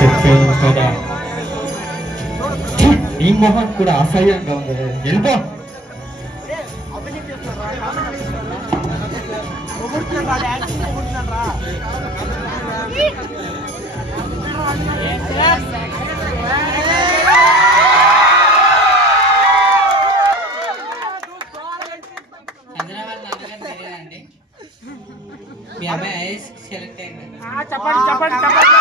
చెప్పాను కదా, నీ మొహం కూడా అసహ్యంగా ఉంది. వెళ్ళిపో. మీ అబ్బాయి ఐఏఎస్ సెలెక్ట్ అయింది. చెప్పండి చెప్పండి చెప్పండి.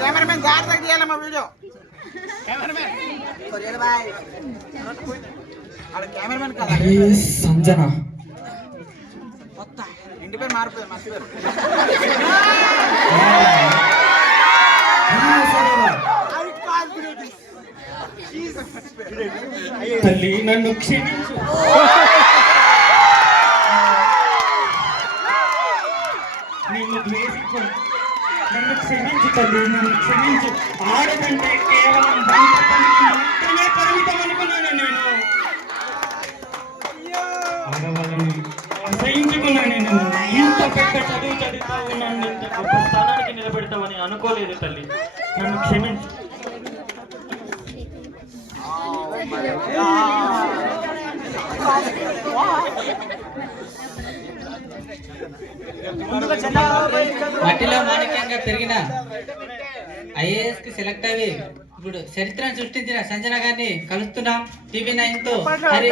కెమెరామెన్ జాగ్రత్తగా తీయాలమ్మా వీడియో. కెమెరామెన్ కొరియర్ బాయ్ ఆడ కెమెరామెన్ కదా. సంజన మొత్తం ఇంటి పేరు మారిపోయింది. మంచి పేరు తల్లి, నన్ను క్షమించు. నిన్ను ద్వేషించు. నన్ను క్షమించు తల్లి, నన్ను క్షమించు. ఆడదంటే కేవలం వంట పనికి మాత్రమే పరిమితం అనుకున్నాను నేను. ఆడవాళ్ళని అసహించుకున్నాను నేను. ఇంత పెద్ద చదువు చదువుతా ఉన్నాను, ఇంత గొప్ప స్థానానికి నిలబెడతామని అనుకోలేదు తల్లి. నన్ను క్షమించు. మట్టిలో మాణిక్యంగా పెరిగిన ఐఏఎస్ కి సెలెక్ట్ అయ్యి ఇప్పుడు చరిత్రను సృష్టించిన సంజన గారిని కలుస్తున్నాం. టీవీ 9 తో హరి.